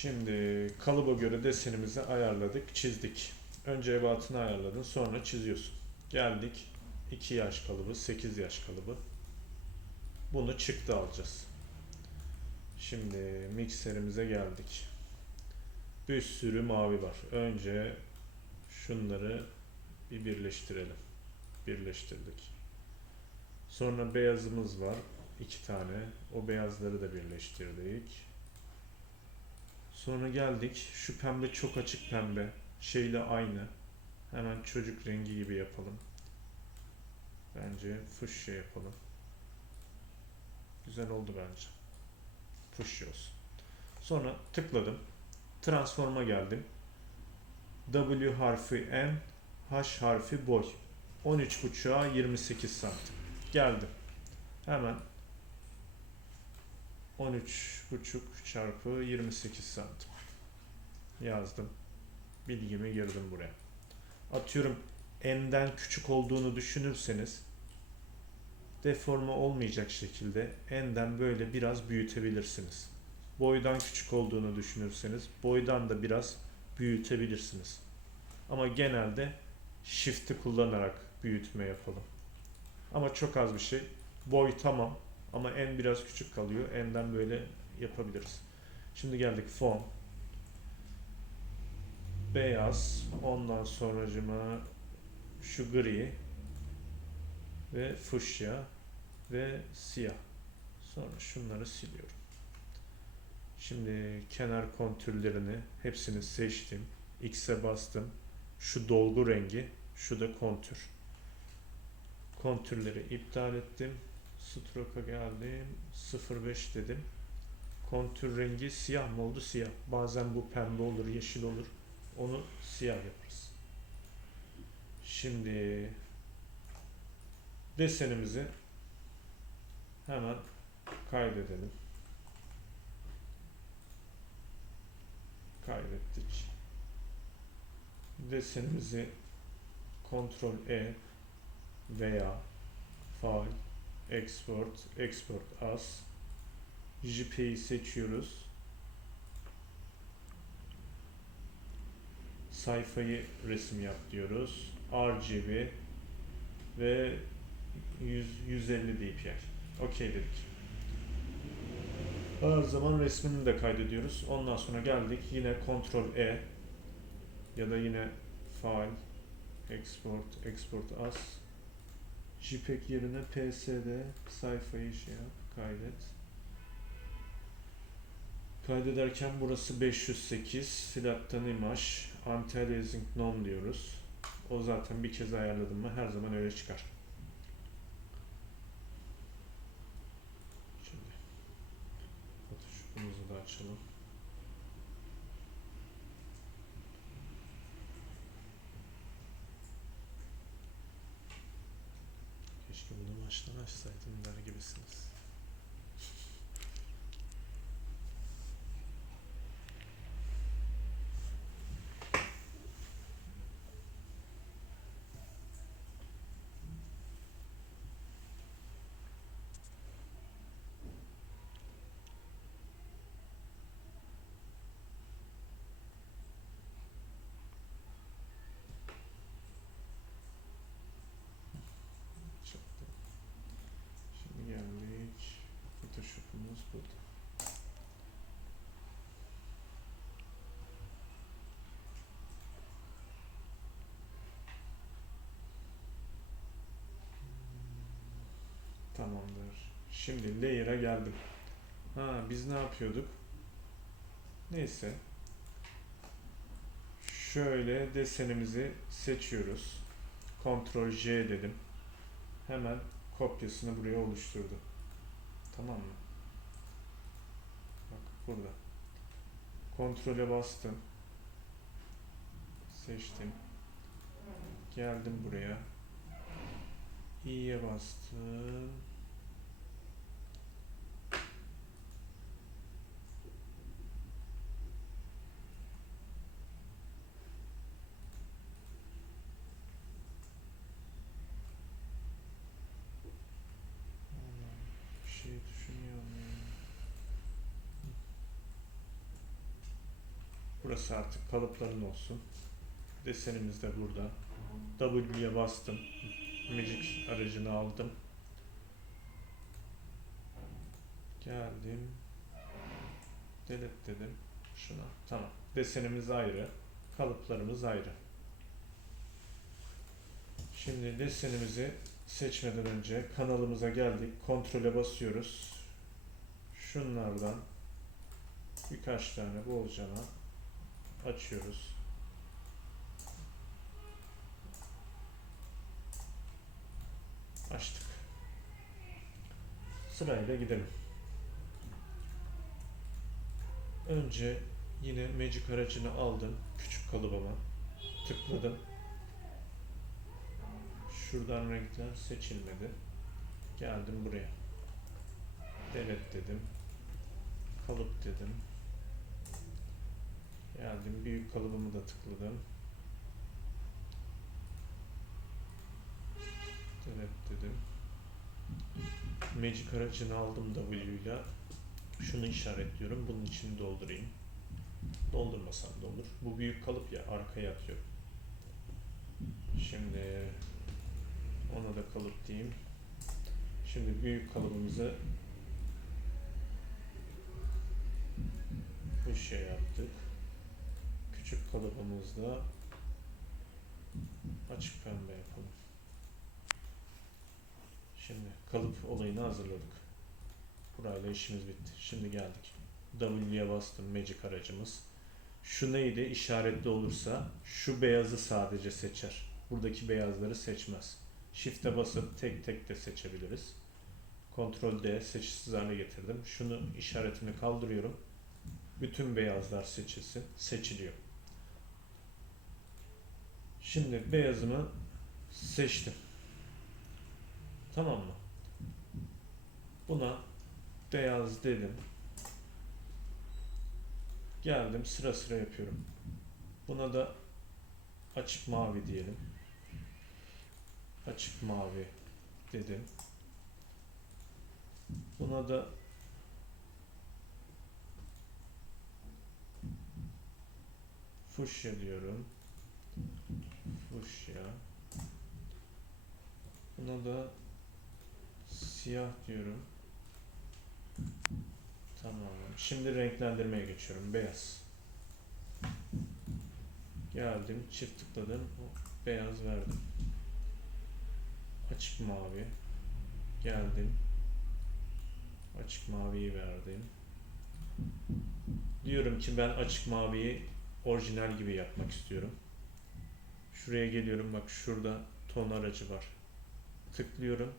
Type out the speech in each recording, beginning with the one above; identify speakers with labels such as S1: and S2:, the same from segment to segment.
S1: Şimdi kalıba göre desenimizi ayarladık, çizdik. Önce ebatını ayarladın, sonra çiziyorsun. Geldik 2 yaş kalıbı, 8 yaş kalıbı. Bunu çıktı alacağız. Şimdi mikserimize geldik. Bir sürü mavi var. Önce şunları bir birleştirelim. Birleştirdik. Sonra beyazımız var. iki tane. O beyazları da birleştirdik. Sonra geldik. Şu pembe çok açık pembe. Şeyle aynı. Hemen çocuk rengi gibi yapalım. Bence fuşya yapalım. Güzel oldu bence. Fuşya olsun. Sonra tıkladım. Transform'a geldim. W harfi N, H harfi boy. 13.5'a 28 santim. Geldim. Hemen 13.5 çarpı 28 santim. Yazdım. Bilgimi girdim buraya. Atıyorum n'den küçük olduğunu düşünürseniz deforme olmayacak şekilde n'den böyle biraz büyütebilirsiniz. Boydan küçük olduğunu düşünürseniz boydan da biraz büyütebilirsiniz. Ama genelde shift'i kullanarak büyütme yapalım. Ama çok az bir şey. Boy tamam ama n biraz küçük kalıyor. N'den böyle yapabiliriz. Şimdi geldik fon. Beyaz. Ondan sonracıma şu gri ve fuşya ve siyah. Sonra şunları siliyorum. Şimdi kenar kontürlerini hepsini seçtim. X'e bastım. Şu dolgu rengi, şu da kontür. Kontürleri iptal ettim. Stroke'a geldim. 05 dedim. Kontür rengi siyah mı oldu? Siyah. Bazen bu pembe olur, yeşil olur. Onu siyah yaparız. Şimdi desenimizi hemen kaydedelim. Kaydettik. Desenimizi Ctrl E veya File Export Export As JPEG'i seçiyoruz. Sayfayı resim yap diyoruz. RGB ve 100, 150 dpi. Okey dedik. Her zaman resmini de kaydediyoruz. Ondan sonra geldik yine Ctrl E ya da yine File Export Export As JPEG yerine PSD sayfayı şey yap, kaydet. Kaydederken burası 508 Flat'tan imaj Anti-aliasing none diyoruz. O zaten bir kez ayarladım mı her zaman öyle çıkar. Şimdi Photoshop'umuzu da açalım. Baştan açsaydım der gibisiniz. Çok da. Şimdi geldik. Photoshop'umuz burada. Tamamdır. Şimdi layer'a geldim. Ha biz ne yapıyorduk? Neyse. Şöyle desenimizi seçiyoruz. Ctrl J dedim. Hemen kopyasını buraya oluşturdu. Tamam mı? Bak burada. Kontrole bastım. Seçtim. Geldim buraya. i'ye bastım. Allah'ım, Bir şey düşünüyorum ya. Burası artık kalıpların olsun. Desenimiz de burada. W'ye bastım. Magic aracını aldım. Geldim. Delete dedim. Şuna. Tamam. Desenimiz ayrı. Kalıplarımız ayrı. Şimdi desenimizi seçmeden önce kanalımıza geldik. Kontrole basıyoruz. Şunlardan birkaç tane bolcana açıyoruz. Açtık. Sırayla gidelim. Önce yine Magic aracını aldım. Küçük kalıbıma. Tıkladım. Şuradan renkler seçilmedi. Geldim buraya. Delete dedim. Kalıp dedim. Geldim büyük kalıbımı da tıkladım. Delete dedim. Magic aracını aldım W ile. Şunu işaretliyorum. Bunun içini doldurayım. Doldurmasam da olur. Bu büyük kalıp ya arkaya atıyorum. Şimdi ona da kalıp diyeyim. Şimdi büyük kalıbımızı bu şey yaptık. Küçük kalıbımızda açık pembe yapalım. Şimdi kalıp olayını hazırladık. Burayla işimiz bitti. Şimdi geldik. W'ye bastım Magic aracımız. Şu neydi? İşaretli olursa şu beyazı sadece seçer. Buradaki beyazları seçmez. Shift'e basıp tek tek de seçebiliriz. Ctrl D seçisiz hale getirdim. Şunu işaretini kaldırıyorum. Bütün beyazlar seçilsin. Seçiliyor. Şimdi beyazımı seçtim. Tamam mı? Buna beyaz dedim. Geldim sıra sıra yapıyorum. Buna da açık mavi diyelim. Açık mavi dedim. Buna da fuşya diyorum. Fuşya. Buna da siyah diyorum. Tamam. Şimdi renklendirmeye geçiyorum. Beyaz. Geldim, çift tıkladım. Beyaz verdim. Açık mavi. Geldim. Açık maviyi verdim. Diyorum ki ben açık maviyi orijinal gibi yapmak istiyorum. Şuraya geliyorum bak şurada ton aracı var. Tıklıyorum.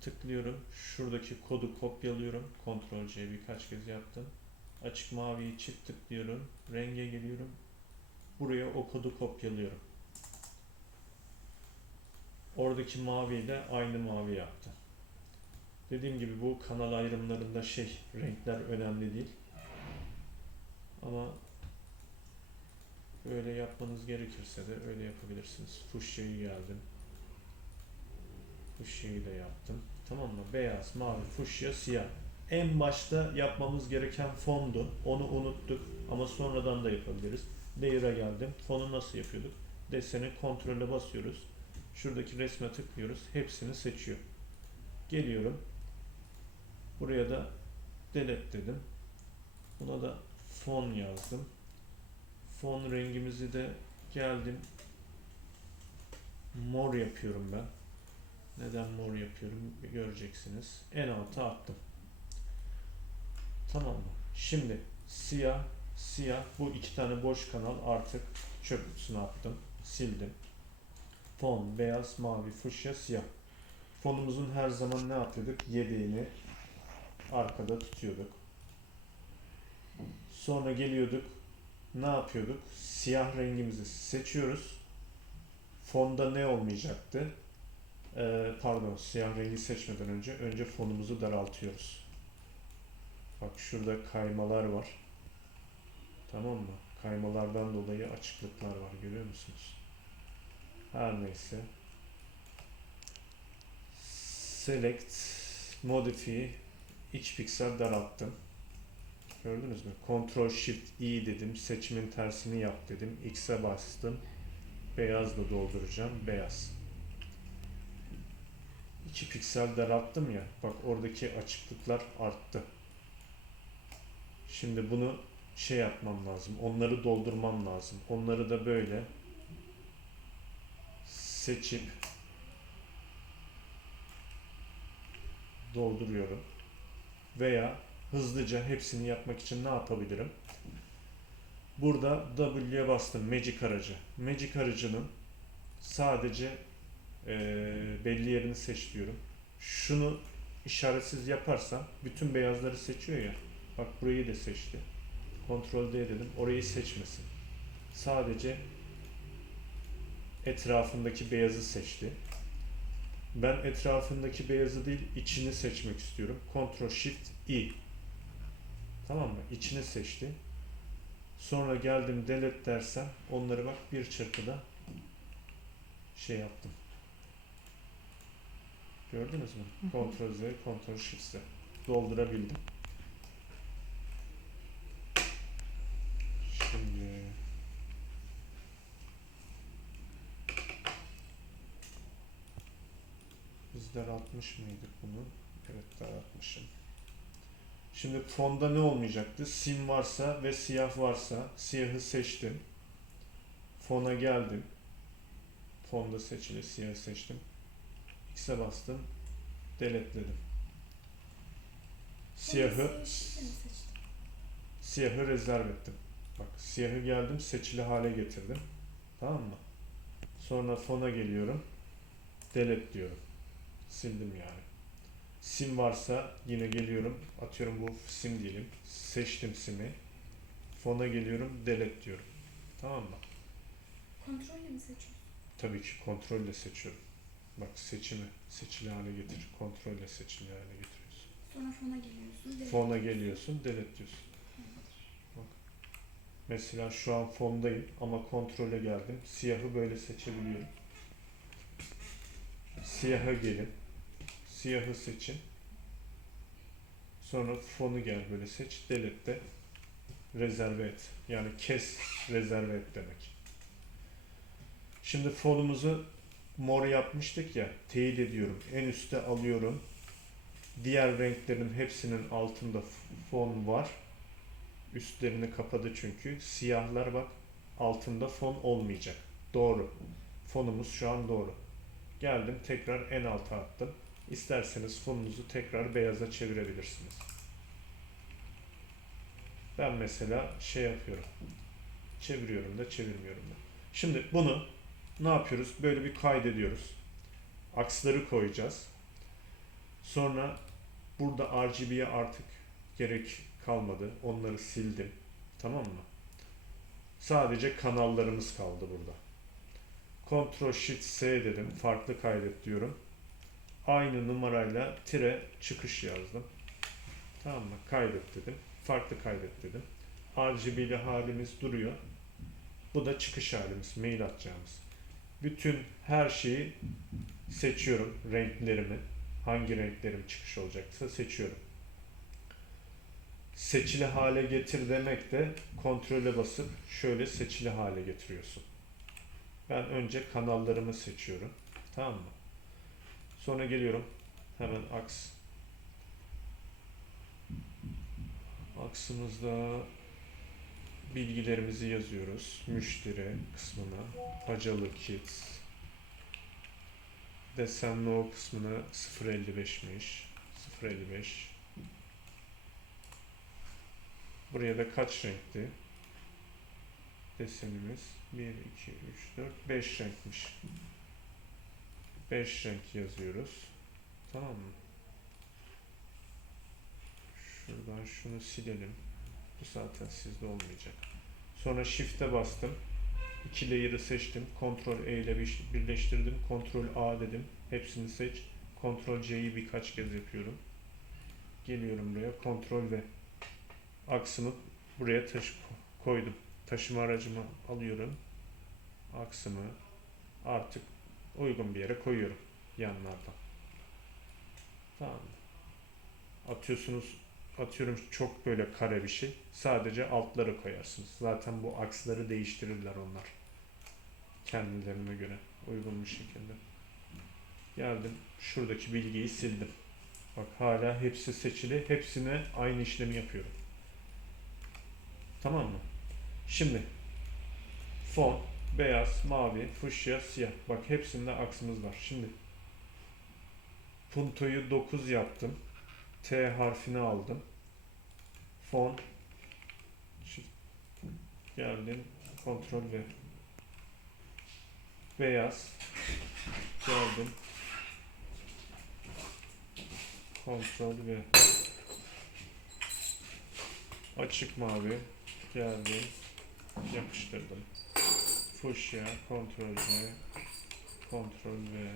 S1: Tıklıyorum. Şuradaki kodu kopyalıyorum. Ctrl C birkaç kez yaptım. Açık maviyi çift tıklıyorum. Renge geliyorum. Buraya o kodu kopyalıyorum. Oradaki maviyi de aynı mavi yaptı. Dediğim gibi bu kanal ayrımlarında şey renkler önemli değil. Ama böyle yapmanız gerekirse de öyle yapabilirsiniz. Fuşya'yı geldim. Fuşya'yı da yaptım. Tamam mı? Beyaz, mavi, fuşya, siyah. En başta yapmamız gereken fondu. Onu unuttuk ama sonradan da yapabiliriz. Layer'a geldim. Fonu nasıl yapıyorduk? Deseni kontrole basıyoruz. Şuradaki resme tıklıyoruz. Hepsini seçiyor. Geliyorum. Buraya da delete dedim. Buna da fon yazdım. Fon rengimizi de geldim. Mor yapıyorum ben. Neden mor yapıyorum göreceksiniz. En alta attım. Tamam mı? Şimdi siyah, siyah bu iki tane boş kanal artık çöp kutusuna attım. Sildim. Fon, beyaz, mavi, fuşya, siyah. Fonumuzun her zaman ne yapıyorduk? Yedeğini arkada tutuyorduk. Sonra geliyorduk. Ne yapıyorduk? Siyah rengimizi seçiyoruz. Fonda ne olmayacaktı? Ee, pardon, siyah rengi seçmeden önce önce fonumuzu daraltıyoruz. Bak şurada kaymalar var. Tamam mı? Kaymalardan dolayı açıklıklar var. Görüyor musunuz? Her neyse. Select, Modify, iç piksel daralttım. Gördünüz mü? Ctrl Shift I dedim. Seçimin tersini yap dedim. X'e bastım. Beyazla dolduracağım. Beyaz. 2 piksel daralttım ya. Bak oradaki açıklıklar arttı. Şimdi bunu şey yapmam lazım. Onları doldurmam lazım. Onları da böyle seçip dolduruyorum. Veya hızlıca hepsini yapmak için ne yapabilirim? Burada W'ye bastım Magic aracı. Magic aracının sadece eee, belli yerini seç diyorum. Şunu işaretsiz yaparsam bütün beyazları seçiyor ya. Bak burayı da seçti. Ctrl D dedim. Orayı seçmesin. Sadece etrafındaki beyazı seçti. Ben etrafındaki beyazı değil içini seçmek istiyorum. Ctrl Shift I. Tamam mı? İçini seçti. Sonra geldim delete dersem onları bak bir çırpıda şey yaptım. Gördünüz mü? Ctrl Z, Ctrl Shift Z. Doldurabildim. Şimdi biz daraltmış mıydık bunu? Evet daraltmışım. Şimdi fonda ne olmayacaktı? Sim varsa ve siyah varsa siyahı seçtim. Fona geldim. Fonda seçili siyah seçtim. X'e bastım. Deletledim. Siyahı siyahı rezerv ettim. Bak siyahı geldim seçili hale getirdim. Tamam mı? Sonra fona geliyorum. Delete diyorum. Sildim yani. Sim varsa yine geliyorum. Atıyorum bu sim diyelim. Seçtim simi. Fona geliyorum. Delete diyorum. Tamam mı?
S2: Kontrolle mi seçiyorsun?
S1: Tabii ki kontrolle seçiyorum. Bak seçimi seçili hale getir. Kontrolle seçili hale getiriyorsun.
S2: Sonra fona geliyorsun. direkt-
S1: Fona geliyorsun. Delete diyorsun. Bak. Mesela şu an fondayım ama kontrole geldim. Siyahı böyle seçebiliyorum. Siyaha gelin. Siyahı seçin. Sonra fonu gel böyle seç. Delete de rezerve et. Yani kes rezerve et demek. Şimdi fonumuzu mor yapmıştık ya. Teyit ediyorum. En üste alıyorum. Diğer renklerin hepsinin altında fon var. Üstlerini kapadı çünkü. Siyahlar bak altında fon olmayacak. Doğru. Fonumuz şu an doğru. Geldim tekrar en alta attım. İsterseniz fonunuzu tekrar beyaza çevirebilirsiniz. Ben mesela şey yapıyorum. Çeviriyorum da çevirmiyorum da. Şimdi bunu ne yapıyoruz? Böyle bir kaydediyoruz. Aksları koyacağız. Sonra burada RGB'ye artık gerek kalmadı. Onları sildim. Tamam mı? Sadece kanallarımız kaldı burada. Ctrl Shift S dedim. Farklı kaydet diyorum. Aynı numarayla tire çıkış yazdım. Tamam mı? Kaydet dedim. Farklı kaydet dedim. RGB'li halimiz duruyor. Bu da çıkış halimiz. Mail atacağımız. Bütün her şeyi seçiyorum. Renklerimi. Hangi renklerim çıkış olacaksa seçiyorum. Seçili hale getir demek de kontrole basıp şöyle seçili hale getiriyorsun. Ben önce kanallarımı seçiyorum. Tamam mı? Sonra geliyorum. Hemen aks. Aksımızda bilgilerimizi yazıyoruz. Müşteri kısmına. Acalı kit. Desenli o kısmına 0.55'miş. 0.55. Buraya da kaç renkti? Desenimiz 1, 2, 3, 4, 5 renkmiş. 5 renk yazıyoruz. Tamam mı? Şuradan şunu silelim. Bu zaten sizde olmayacak. Sonra Shift'e bastım. İki layer'ı seçtim. Ctrl E ile bir- birleştirdim. Ctrl A dedim. Hepsini seç. Ctrl C'yi birkaç kez yapıyorum. Geliyorum buraya. Ctrl V. Aksımı buraya taşı koydum. Taşıma aracımı alıyorum. Aksımı artık uygun bir yere koyuyorum yanlardan. Tamam? Atıyorsunuz atıyorum çok böyle kare bir şey. Sadece altları koyarsınız. Zaten bu aksları değiştirirler onlar. Kendilerine göre uygun bir şekilde. Geldim. Şuradaki bilgiyi sildim. Bak hala hepsi seçili. Hepsine aynı işlemi yapıyorum. Tamam mı? Şimdi fon, beyaz, mavi, fuşya, siyah. Bak hepsinde aksımız var. Şimdi puntoyu 9 yaptım. T harfini aldım. Fon geldim. Kontrol V. Beyaz geldim. Kontrol V. Açık mavi geldim. Yapıştırdım. Fuşya kontrol V. Kontrol V.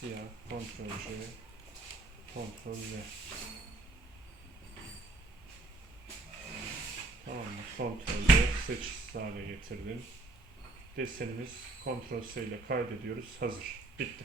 S1: Siyah kontrol J. Kontrol V. Tamam mı? Kontrol V seçisiz hale getirdim. Desenimiz Ctrl S ile kaydediyoruz. Hazır. Bitti.